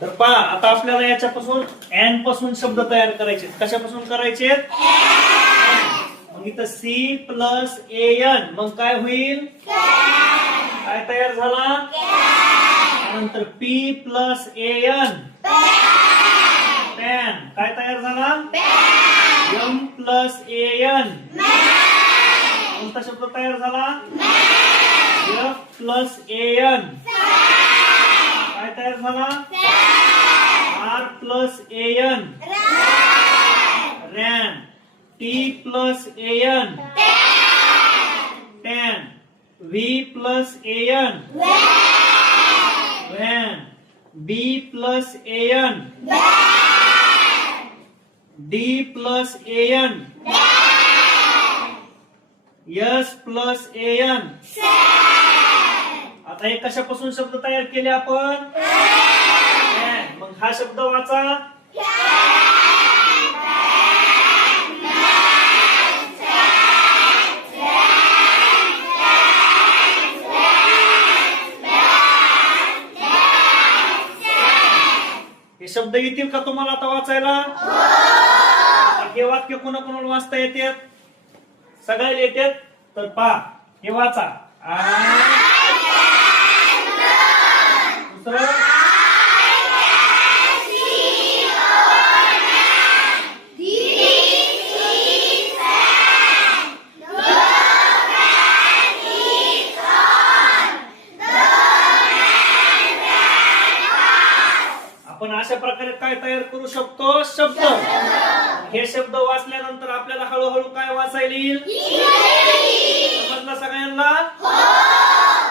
तर पहा आता आपल्याला याच्यापासून एन पासून शब्द तयार करायचे. कशापासून करायचे? मग इथं सी प्लस एन, मग काय होईल? काय तयार झाला? नंतर पी प्लस एन, पॅन. काय तयार झाला? एम प्लस एन, कोणता शब्द तयार झाला? एफ प्लस एन, काय तयार झाला? R plus N, ran. T plus N, tan. V plus N, van. B plus N, D plus N, S plus N. आता हे कशापासून शब्द तयार केले आपण? मग हा शब्द वाचा. हे शब्द येतील का तुम्हाला आता वाचायला? हे वाक्य कोणाकोणाला वाचता येतात? सगळ्याला येतात. तर पहा, हे वाचा. दुसरं आपण अशा प्रकारे काय तयार करू शकतो? शब्द. हे शब्द वाचल्यानंतर आपल्याला हळूहळू काय वाचायला येईल? समजलं सगळ्यांना?